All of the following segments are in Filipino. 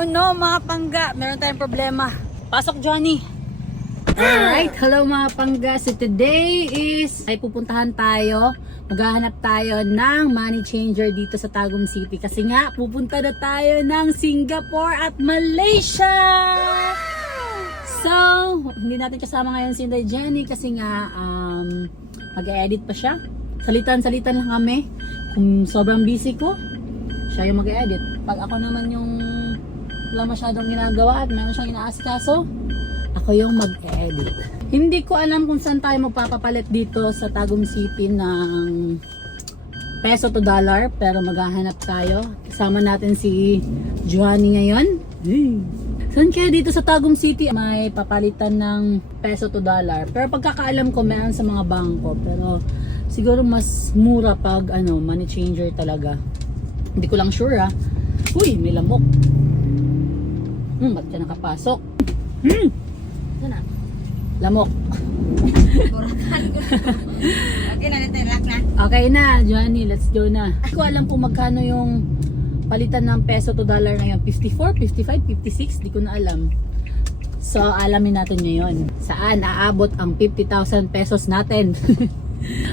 Oh no mga pangga, meron tayong problema. Pasok Johnny. Alright, hello mga pangga. So today is ay pupuntahan tayo. Maghahanap tayo ng money changer dito sa Tagum City. Kasi nga, pupunta na tayo ng Singapore at Malaysia! So, hindi natin kasama ngayon si Inday Jenny kasi nga mag-edit pa siya. Salitan-salitan lang kami. Kung sobrang busy ko, siya yung mag-edit. Pag ako naman yung wala masyadong ginagawa at meron siyang inaasikaso, ako yung mag-edit. Hindi ko alam kung saan tayo magpapapalit dito sa Tagum City ng peso to dollar, pero maghahanap tayo. Kasama natin si Johnny ngayon. Saan kaya dito sa Tagum City may papalitan ng peso to dollar? Pero pagkakaalam ko meron sa mga bangko, pero siguro mas mura pag money changer talaga. Hindi ko lang sure ha. Uy, may lamok. Ba't ka nakapasok? Sana. Lamok. Okay na, lock na. Okay na, Johnny, let's go na. Hindi ko alam kung magkano yung palitan ng peso to dollar ngayon. 54, 55, 56, di ko na alam. So, alamin natin ngayon. Saan aabot ang 50,000 pesos natin?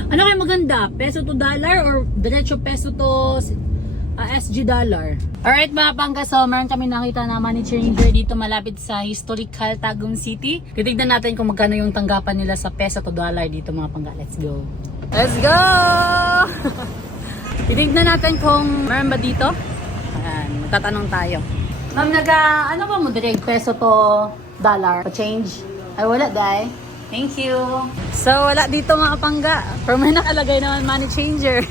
Ano kayo maganda? Peso to dollar or diretso peso to SG dollar? Alright mga pangga, so meron kami nakita na money changer dito malapit sa historical Tagum City. Titignan natin kung magkano yung tanggapan nila sa peso to dollar dito mga pangga. Let's go! Let's go! Titignan natin kung meron ba dito. Ayan, magtatanong tayo. Ma'am, ano ba mo direct peso to dollar? Pa-change? Ay wala dahi. Thank you. So wala dito mga pangga. Pero may nakalagay naman money changer.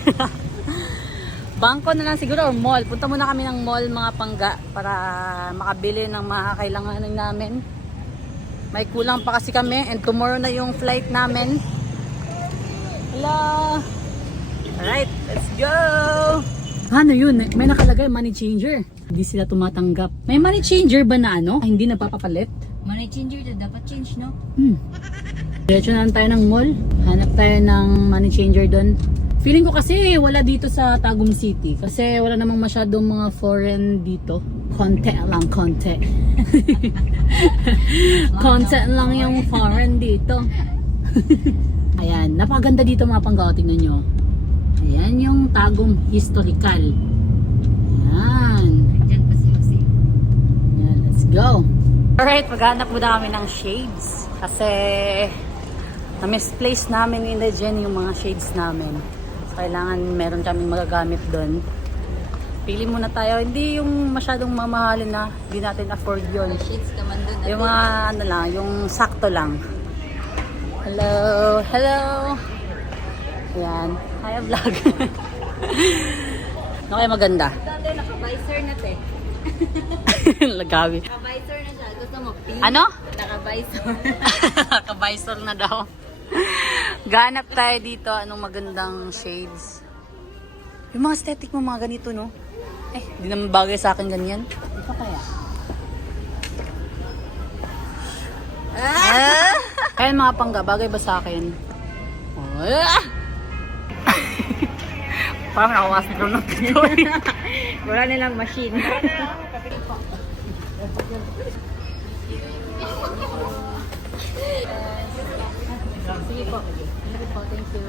Bangko na lang siguro or mall. Punta muna kami ng mall mga pangga para makabili ng mga kailanganin namin. May kulang pa kasi kami and tomorrow na yung flight namin. Hello! Alright, let's go! Ano yun? May nakalagay money changer. Hindi sila tumatanggap. May money changer ba na hindi napapapalit? Money changer na dapat change, no? Diretso na lang tayo ng mall. Hanap tayo ng money changer doon. Feeling ko kasi wala dito sa Tagum City. Kasi wala namang masyadong mga foreign dito. Konti lang, konti. Konti lang yung foreign dito. Ayan, napakaganda dito mga panggawa. Tingnan nyo. Ayan yung Tagum Historical. Ayan. Diyan pa si Jose. Ayan, let's go. Alright, maghanap muna kami ng shades. Kasi na-misplace namin ni Inday Jenny yung mga shades namin. Kailangan meron kaming magagamit doon. Pili muna tayo. Hindi yung masyadong mamahalin na hindi natin afford yun. Shades naman doon. Yung mga yung sakto lang. Hello! Hello! Ayan. Hi vlog. Ano kaya maganda? Dati naka-visor na te. Lagawi. Naka-visor na siya. Gusto mo pink? Ano? Naka-visor. Naka-visor na daw. Ganap tayo dito. Anong magandang shades? Yung mga aesthetic mo mga ganito, no? Hindi naman bagay sa akin ganyan. Ito kaya? Ayan mga pangga, bagay ba sa akin? Parang nakawas nito ng Wala nilang machine. Sige po. Sige po, thank you.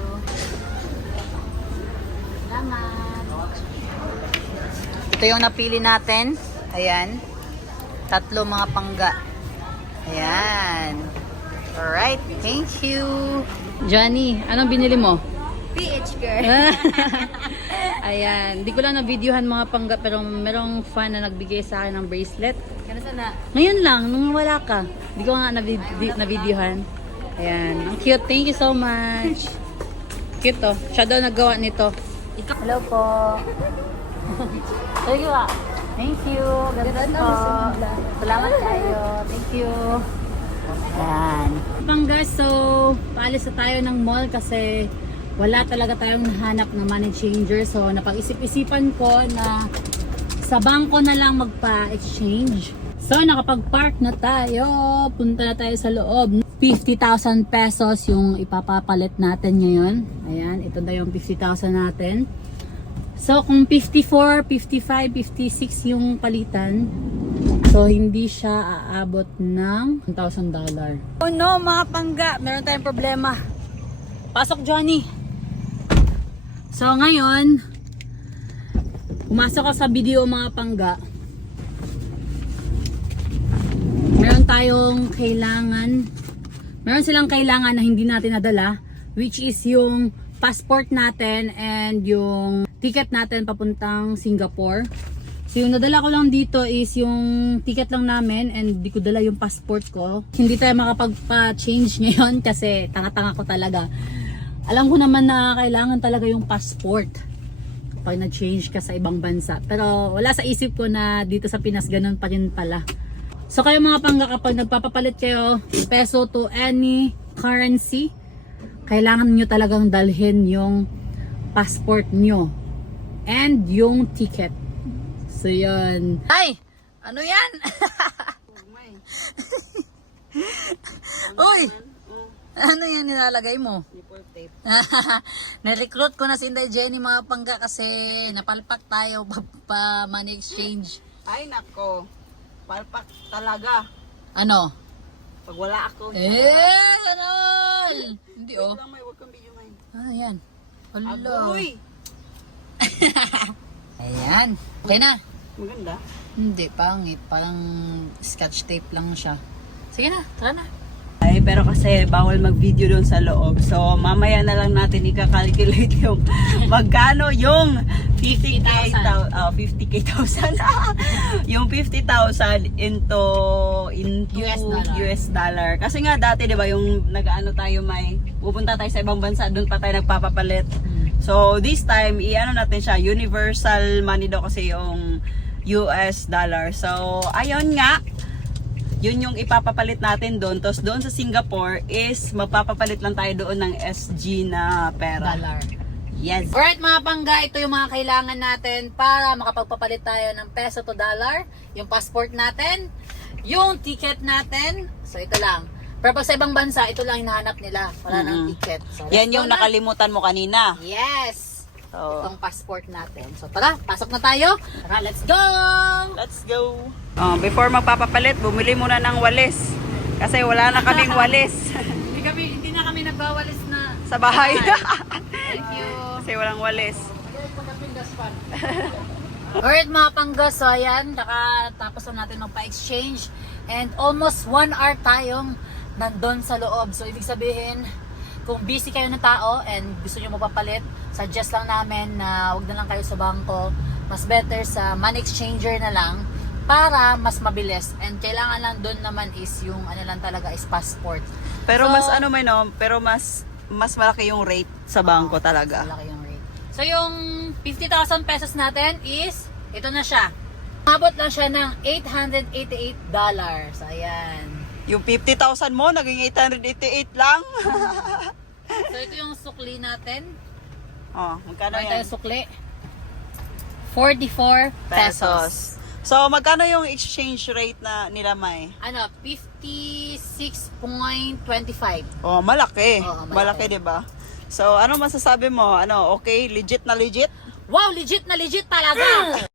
Salamat. Ito yung napili natin. Ayan. 3 mga pangga. Ayan. Alright, thank you. Johnny, anong binili mo? PH girl. Ayan. Di ko lang na-videohan mga pangga pero merong fan na nagbigay sa akin ng bracelet. Kano sana? Ngayon lang, nung wala ka. Di ko nga na-videohan. Ayan. Ang cute. Thank you so much. Cute to. Siya daw naggawa nito. Hello po. Thank you. Thank you. Ganda po. Salamat tayo. Thank you. Ayan. Pangga, so paalis na tayo ng mall kasi wala talaga tayong nahanap na money changer. So napag-isip-isipan ko na sa bangko na lang magpa-exchange. So nakapag-park na tayo. Punta na tayo sa loob. 50,000 pesos yung ipapapalit natin ngayon. Ayan, ito na yung 50,000 natin. So kung 54, 55, 56 yung palitan, So, hindi siya aabot ng $1,000. Oh no, mga pangga, meron tayong problema. Pasok, Johnny. So, ngayon, pumasok ako sa video, mga pangga. Meron silang kailangan na hindi natin nadala, which is yung passport natin and yung ticket natin papuntang Singapore. So yung nadala ko lang dito is yung ticket lang namin and di ko dala yung passport ko. Hindi tayo makapagpa-change ngayon kasi tanga-tanga ko talaga. Alam ko naman na kailangan talaga yung passport pag nag-change ka sa ibang bansa. Pero wala sa isip ko na dito sa Pinas ganun pa rin pala. So kayo mga pangga, kapag nagpapapalit kayo peso to any currency, kailangan nyo talagang dalhin yung passport nyo and yung ticket. So yun. Ay! Ano yan? Uy! Ano yan nilalagay mo? Nipple tape. Na-recruit ko na si Inday Jenny, mga pangga, kasi napalpak tayo pa money exchange. Ay nako, palpak talaga. Ano? Pag wala ako. Ganun! Hindi Wait oh. lang, may wag kang video may. Ano yan? Hello. Agoy! Ayan. Okay na. Maganda. Hindi, pangit. Parang scotch tape lang siya. Sige na, tara na. Ay, pero kasi bawal mag-video doon sa loob. So, mamaya na lang natin i-calculate yung magkano yung 50,000. 50,000. Yung 50,000 into US dollar. Kasi nga dati, 'di ba, yung nag-ano tayo, may pupunta tayo sa ibang bansa, doon pa tayo nagpapapalit. So, this time i-ano natin siya, universal money daw kasi yung US dollar. So, ayun nga. Yun yung ipapapalit natin doon. Tapos doon sa Singapore is mapapapalit lang tayo doon ng SG na pera. Dollar. Yes. Alright mga pangga, ito yung mga kailangan natin para makapagpapalit tayo ng peso to dollar. Yung passport natin, yung ticket natin. So ito lang. Pero pag sa ibang bansa, ito lang hinahanap nila. Wala nang ticket. So, let's Yan go yung na. nakalimutan mo kanina. Yes! So, Itong passport natin. So tara, pasok na tayo. Tara, let's go! let's go. Before magpapapalit, bumili muna ng walis. Kasi wala na kaming walis hindi na kami nagbawalis na. sa bahay. Thank you. Kasi walang walis. Alright mga pangga, so ayan, nakatapos na natin magpa-exchange. And almost 1 hour tayong nandun sa loob. So ibig sabihin, kung busy kayo ng tao and gusto nyo mapapalit, suggest lang namin na wag na lang kayo sa bangko. Mas better sa money exchanger na lang para mas mabilis. And kailangan lang doon naman is yung ano lang talaga is passport. Pero So, mas ano may no, pero mas malaki yung rate sa bangko talaga. Malaki yung rate. So yung 50,000 pesos natin is, ito na siya. Umabot lang siya ng $888. So ayan. Yung 50,000 mo, naging 888 lang. So ito yung sukli natin. Magkano Ano yan? yung sukli? 44 pesos. So, magkano yung exchange rate na nila, May? Ano, 56.25. Oh, malaki. Oo, malaki, 'di ba? So, ano masasabi mo? Ano, okay, legit na legit? Wow, legit na legit talaga!